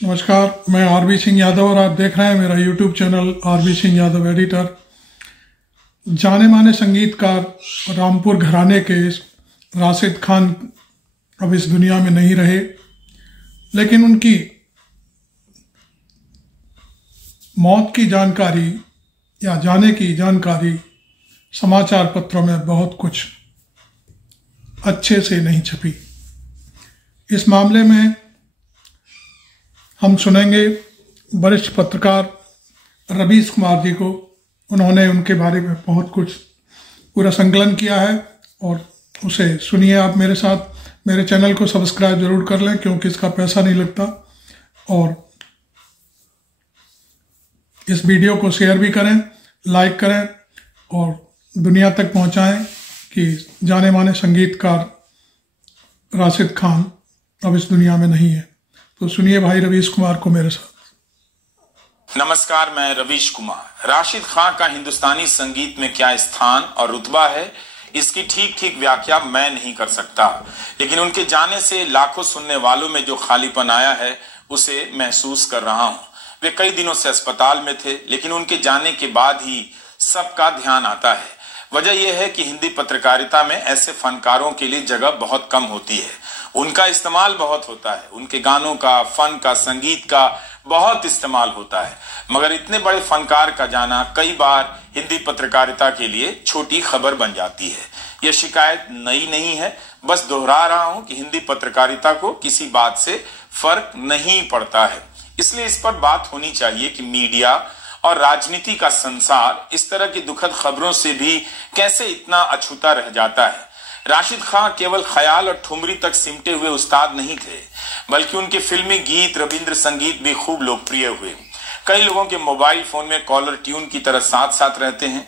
नमस्कार, मैं आरबी सिंह यादव और आप देख रहे हैं मेरा YouTube channel RB Singh Yadav editor. जाने माने संगीतकार रामपुर घराने के राशिद खान अब इस दुनिया में नहीं रहे, लेकिन उनकी मौत की जानकारी या जाने की जानकारी समाचार पत्रों में बहुत कुछ अच्छे से नहीं छपी। इस मामले में हम सुनेंगे वरिष्ठ पत्रकार रवीश कुमार जी को। उन्होंने उनके बारे में बहुत कुछ पूरा संकलन किया है और उसे सुनिए आप मेरे साथ। मेरे चैनल को सब्सक्राइब जरूर कर लें क्योंकि इसका पैसा नहीं लगता, और इस वीडियो को शेयर भी करें, लाइक करें और दुनिया तक पहुंचाएं कि जाने माने संगीतकार राशिद खान अब इस दुनिया में नहीं है। तो सुनिए भाई रवीश कुमार को मेरे साथ। नमस्कार, मैं रवीश कुमार। राशिद खान का हिंदुस्तानी संगीत में क्या स्थान और रुतबा है, इसकी ठीक ठीक व्याख्या मैं नहीं कर सकता, लेकिन उनके जाने से लाखों सुनने वालों में जो खालीपन आया है उसे महसूस कर रहा हूं। वे कई दिनों से अस्पताल में थे, लेकिन उनके जाने के बाद ही सबका ध्यान आता है। वजह यह है कि हिंदी पत्रकारिता में ऐसे फनकारों के लिए जगह बहुत कम होती है। उनका इस्तेमाल बहुत होता है, उनके गानों का, फन का, संगीत का बहुत इस्तेमाल होता है, मगर इतने बड़े फनकार का जाना कई बार हिंदी पत्रकारिता के लिए छोटी खबर बन जाती है। यह शिकायत नई नहीं है, बस दोहरा रहा हूं कि हिंदी पत्रकारिता को किसी बात से फर्क नहीं पड़ता है। इसलिए इस पर बात होनी चाहिए कि मीडिया और राजनीति का संसार इस तरह की दुखद खबरों से भी कैसे इतना अछूता रह जाता है। राशिद खान केवल ख्याल और ठुमरी तक सिमटे हुए उस्ताद नहीं थे, बल्कि उनके फिल्मी गीत, रविंद्र संगीत भी खूब लोकप्रिय हुए। कई लोगों के मोबाइल फोन में कॉलर ट्यून की तरह साथ साथ रहते हैं।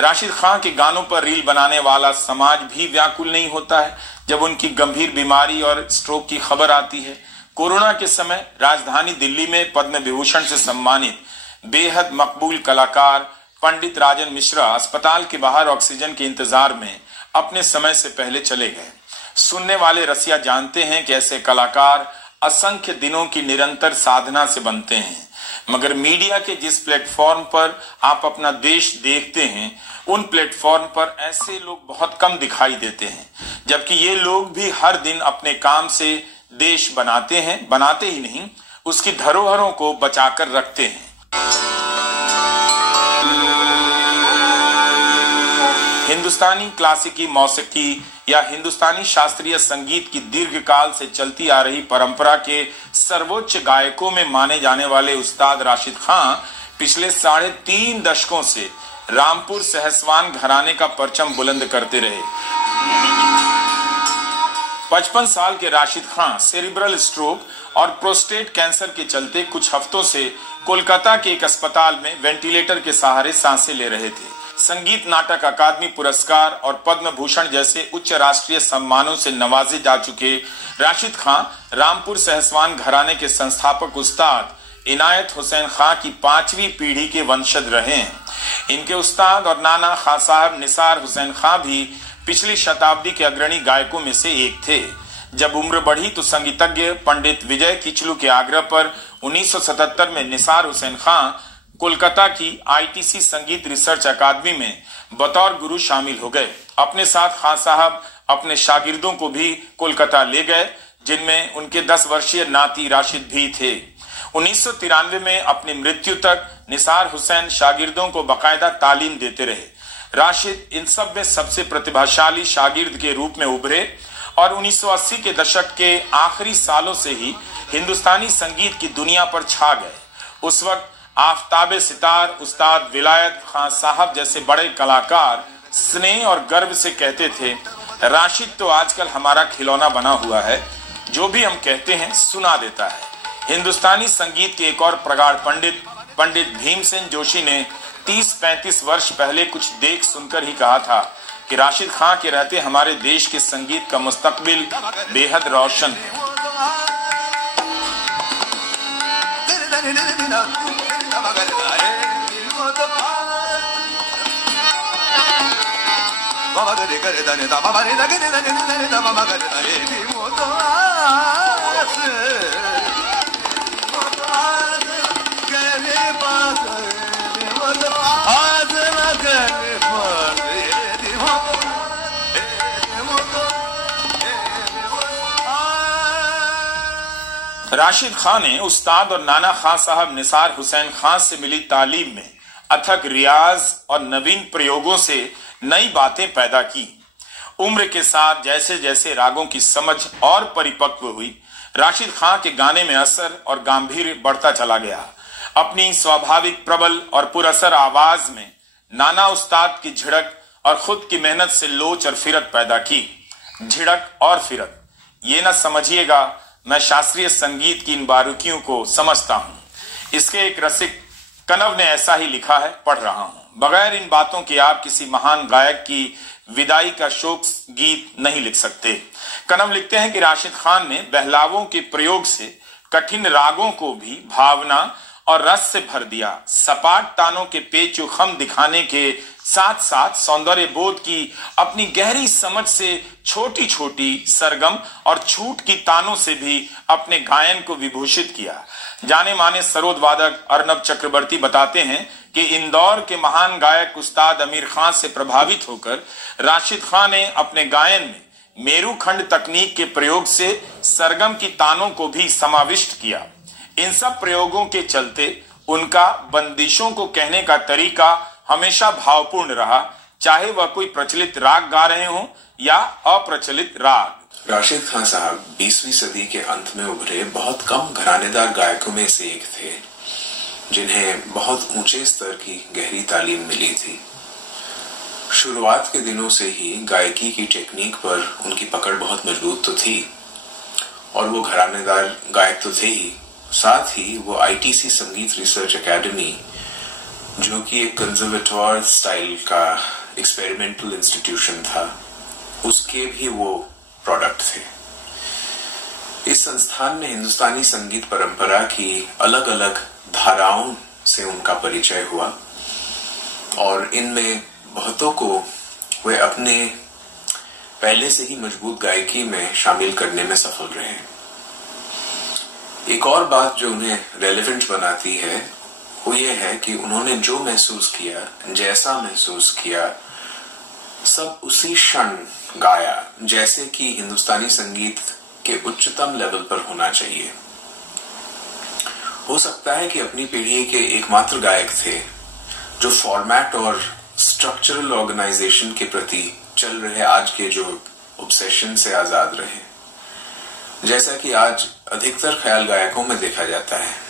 राशिद खान के गानों पर रील बनाने वाला समाज भी व्याकुल नहीं होता है जब उनकी गंभीर बीमारी और स्ट्रोक की खबर आती है। कोरोना के समय राजधानी दिल्ली में पद्म विभूषण से सम्मानित बेहद मकबूल कलाकार पंडित राजन मिश्रा अस्पताल के बाहर ऑक्सीजन के इंतजार में अपने समय से पहले चले गए। सुनने वाले रसिया जानते हैं कि ऐसे कलाकार असंख्य दिनों की निरंतर साधना से बनते हैं, मगर मीडिया के जिस प्लेटफॉर्म पर आप अपना देश देखते हैं, उन प्लेटफॉर्म पर ऐसे लोग बहुत कम दिखाई देते हैं, जबकि ये लोग भी हर दिन अपने काम से देश बनाते हैं, बनाते ही नहीं उसकी धरोहरों को बचाकर रखते हैं। हिंदुस्तानी क्लासिकी मौसीकी या हिंदुस्तानी शास्त्रीय संगीत की दीर्घकाल से चलती आ रही परंपरा के सर्वोच्च गायकों में माने जाने वाले उस्ताद राशिद खान पिछले 3.5 दशकों से रामपुर सहसवान घराने का परचम बुलंद करते रहे। 55 साल के राशिद खान सेरिब्रल स्ट्रोक और प्रोस्टेट कैंसर के चलते कुछ हफ्तों से कोलकाता के एक अस्पताल में वेंटिलेटर के सहारे सांसें ले रहे थे। संगीत नाटक अकादमी पुरस्कार और पद्म भूषण जैसे उच्च राष्ट्रीय सम्मानों से नवाजे जा चुके राशिद खान रामपुर सहसवान घराने के संस्थापक उस्ताद इनायत हुसैन खां की 5वीं पीढ़ी के वंशज रहे हैं। इनके उस्ताद और नाना खां साहब निसार हुसैन खां भी पिछली शताब्दी के अग्रणी गायकों में से एक थे। जब उम्र बढ़ी तो संगीतज्ञ पंडित विजय किचलू के आग्रह पर 1977 में निसार हुसैन खां कोलकाता की आईटीसी संगीत रिसर्च अकादमी में बतौर गुरु शामिल हो गए। अपने साथ खान साहब अपने शागिर्दों को भी कोलकाता ले गए, जिनमें उनके 10 वर्षीय नाती राशिद भी थे। 1993 में अपनी मृत्यु तक निसार हुसैन शागिर्दों को बाकायदा तालीम देते रहे। राशिद इन सब में सबसे प्रतिभाशाली शागिर्द के रूप में उभरे और 1980 के दशक के आखिरी सालों से ही हिंदुस्तानी संगीत की दुनिया पर छा गए। उस वक्त आफताबे सितार उस्ताद विलायत खान साहब जैसे बड़े कलाकार स्नेह और गर्व से कहते थे, राशिद तो आजकल हमारा खिलौना बना हुआ है, जो भी हम कहते हैं सुना देता है। हिंदुस्तानी संगीत के एक और प्रगाढ़ पंडित भीमसेन जोशी ने 30-35 वर्ष पहले कुछ देख सुनकर ही कहा था कि राशिद खान के रहते हमारे देश के संगीत का मुस्तकबिल बेहद रोशन है। राशिद खान ने उस्ताद और नाना खान साहब निसार हुसैन खान से मिली तालीम में अथक रियाज और नवीन प्रयोगों से नई बातें पैदा की। उम्र के साथ जैसे जैसे रागों की समझ और परिपक्व हुई, राशिद खान के गाने में असर और गांभीर्य बढ़ता चला गया। अपनी स्वाभाविक प्रबल और पुरअसर आवाज में नाना उस्ताद की झिड़क और खुद की मेहनत से लोच और फिरत पैदा की। झिड़क और फिरत, ये न समझिएगा मैं शास्त्रीय संगीत की इन बारीकियों को समझता हूं। इसके एक रसिक कनव ने ऐसा ही लिखा है, पढ़ रहा हूं। बगैर इन बातों के आप किसी महान गायक की विदाई का शोक गीत नहीं लिख सकते। कनव लिखते हैं कि राशिद खान ने बहलावों के प्रयोग से कठिन रागों को भी भावना और रस से भर दिया। सपाट तानों के पेचो खम दिखाने के साथ साथ सौंदर्य बोध की अपनी गहरी समझ से छोटी छोटी सरगम और छूट की तानों से भी अपने गायन को विभूषित किया। जाने माने सरोद वादक अर्नब चक्रवर्ती बताते हैं कि इंदौर के महान गायक उस्ताद अमीर खान से प्रभावित होकर राशिद खान ने अपने गायन में मेरुखंड तकनीक के प्रयोग से सरगम की तानों को भी समाविष्ट किया। इन सब प्रयोगों के चलते उनका बंदिशों को कहने का तरीका हमेशा भावपूर्ण रहा, चाहे वह कोई प्रचलित राग गा रहे हों या अप्रचलित राग। राशिद खान साहब 20वीं सदी के अंत में उभरे बहुत कम घरानेदार गायकों में से एक थे, जिन्हें बहुत ऊंचे स्तर की गहरी तालीम मिली थी। शुरुआत के दिनों से ही गायकी की टेक्निक पर उनकी पकड़ बहुत मजबूत तो थी, और वो घरानेदार गायक तो थे ही, साथ ही वो आईटीसी संगीत रिसर्च एकेडमी, जो कि एक कंजर्वेटोर स्टाइल का एक्सपेरिमेंटल इंस्टीट्यूशन था, उसके भी वो प्रोडक्ट थे। इस संस्थान ने हिंदुस्तानी संगीत परंपरा की अलग अलग धाराओं से उनका परिचय हुआ, और इनमें बहुतों को वे अपने पहले से ही मजबूत गायकी में शामिल करने में सफल रहे। एक और बात जो उन्हें रेलेवेंट बनाती है वो ये है कि उन्होंने जो महसूस किया, जैसा महसूस किया, सब उसी क्षण गाया जैसे कि हिंदुस्तानी संगीत के उच्चतम लेवल पर होना चाहिए। हो सकता है कि अपनी पीढ़ी के एकमात्र गायक थे जो फॉर्मेट और स्ट्रक्चरल ऑर्गेनाइजेशन के प्रति चल रहे आज के जो ऑब्सेशन से आजाद रहे, जैसा कि आज अधिकतर ख्याल गायकों में देखा जाता है।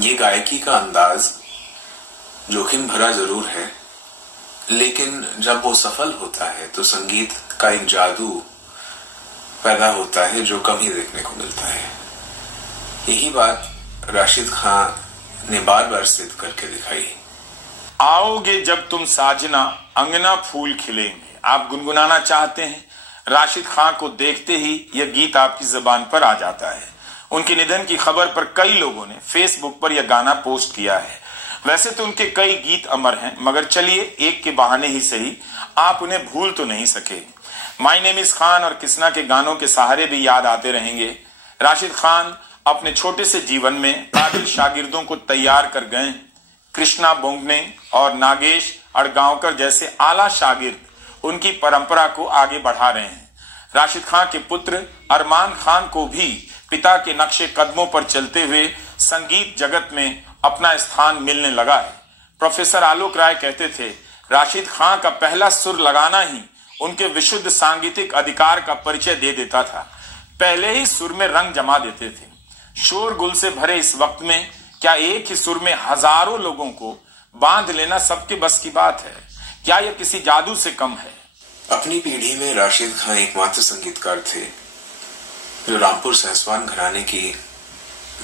ये गायकी का अंदाज जोखिम भरा जरूर है, लेकिन जब वो सफल होता है तो संगीत का एक जादू पैदा होता है जो कम ही देखने को मिलता है। यही बात राशिद खान ने बार बार सिद्ध करके दिखाई। आओगे जब तुम साजना, अंगना फूल खिलेंगे। आप गुनगुनाना चाहते हैं, राशिद खान को देखते ही यह गीत आपकी जुबान पर आ जाता है। उनके निधन की खबर पर कई लोगों ने फेसबुक पर यह गाना पोस्ट किया है। वैसे तो उनके कई गीत अमर हैं, मगर चलिए एक के बहाने ही सही, आप उन्हें भूल तो नहीं सके। माय नेम इज खान और किसना के गानों के सहारे भी याद आते रहेंगे। राशिद खान अपने छोटे से जीवन में काबिल शागिर्दों को तैयार कर गए। कृष्णा बोंगने और नागेश अड़गांवकर जैसे आला शागिर्द उनकी परंपरा को आगे बढ़ा रहे हैं। राशिद खान के पुत्र अरमान खान को भी पिता के नक्शे कदमों पर चलते हुए संगीत जगत में अपना स्थान मिलने लगा है। प्रोफेसर आलोक राय कहते थे, राशिद खान का पहला सुर लगाना ही उनके विशुद्ध सांगीतिक अधिकार का परिचय दे देता था। पहले ही सुर में रंग जमा देते थे। शोरगुल से भरे इस वक्त में क्या एक ही सुर में हजारों लोगों को बांध लेना सबके बस की बात है? क्या यह किसी जादू से कम है? अपनी पीढ़ी में राशिद खान एकमात्र संगीतकार थे जो रामपुर सहसवान घराने की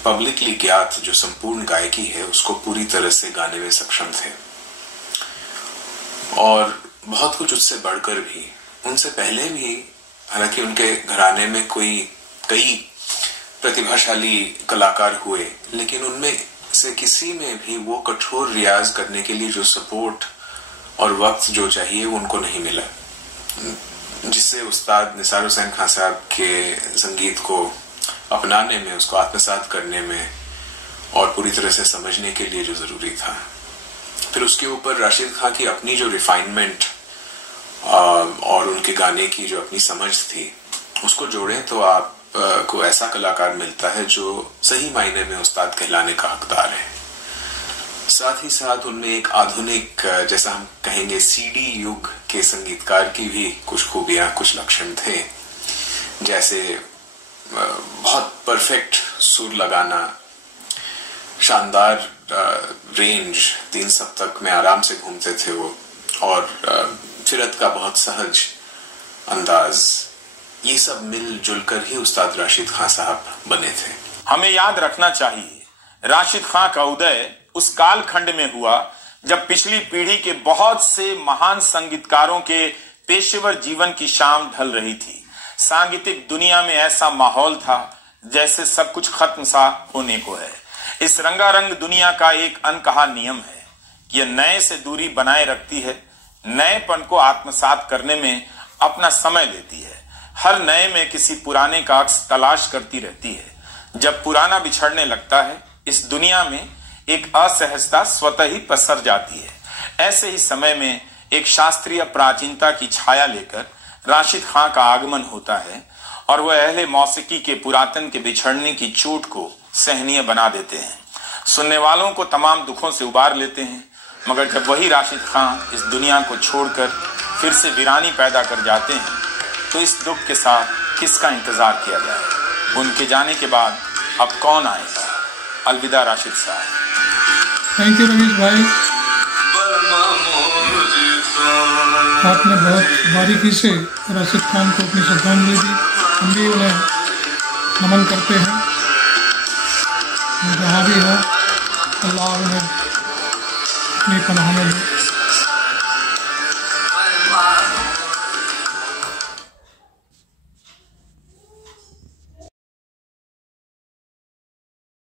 पब्लिकली ज्ञात जो संपूर्ण गायकी है उसको पूरी तरह से गाने में सक्षम थे, और बहुत कुछ उससे बढ़कर भी। उनसे पहले भी हालांकि उनके घराने में कई प्रतिभाशाली कलाकार हुए, लेकिन उनमें से किसी में भी वो कठोर रियाज करने के लिए जो सपोर्ट और वक्त जो चाहिए वो उनको नहीं मिला, जिससे उस्ताद निसार हुसैन खान साहब के संगीत को अपनाने में, उसको आत्मसात करने में और पूरी तरह से समझने के लिए जो जरूरी था। फिर उसके ऊपर राशिद खान की अपनी जो रिफाइनमेंट और उनके गाने की जो अपनी समझ थी, उसको जोड़ें तो आप को ऐसा कलाकार मिलता है जो सही मायने में उस्ताद कहलाने का हकदार है। साथ ही साथ उनमें एक आधुनिक, जैसा हम कहेंगे सीडी युग के संगीतकार की भी कुछ खूबियां, कुछ लक्षण थे, जैसे बहुत परफेक्ट सुर लगाना, शानदार रेंज, 3 सप्तक में आराम से घूमते थे वो, और फिरत का बहुत सहज अंदाज, ये सब मिलजुल कर ही उस्ताद राशिद खान साहब बने थे। हमें याद रखना चाहिए, राशिद खान का उदय उस कालखंड में हुआ जब पिछली पीढ़ी के बहुत से महान संगीतकारों के पेशेवर जीवन की शाम ढल रही थी। सांगीतिक दुनिया में ऐसा माहौल था जैसे सब कुछ खत्म सा होने को है। इस रंगारंग दुनिया का एक अनकहा नियम है कि यह नए से दूरी बनाए रखती है, नएपन को आत्मसात करने में अपना समय लेती है, हर नए में किसी पुराने का अक्स तलाश करती रहती है। जब पुराना बिछड़ने लगता है, इस दुनिया में एक असहजता स्वतः ही पसर जाती है। ऐसे ही समय में एक शास्त्रीय प्राचीनता की छाया लेकर राशिद खान का आगमन होता है और वह अहले मौसीकी के पुरातन के बिछड़ने की चोट को सहनीय बना देते हैं, सुनने वालों को तमाम दुखों से उबार लेते हैं। मगर जब वही राशिद खान इस दुनिया को छोड़कर फिर से वीरानी पैदा कर जाते हैं तो इस दुख के साथ किसका इंतजार किया जाए? उनके जाने के बाद अब कौन आएगा? अलविदा राशिद साहब। थैंक यू रमेश भाई, आपने बहुत बारीकी से राशिद खान को अपनी श्रद्धांजलि दी। हम भी उन्हें नमन करते हैं। जहाँ भी हो, अल्लाह उन्हें अपनी पनाह में ले।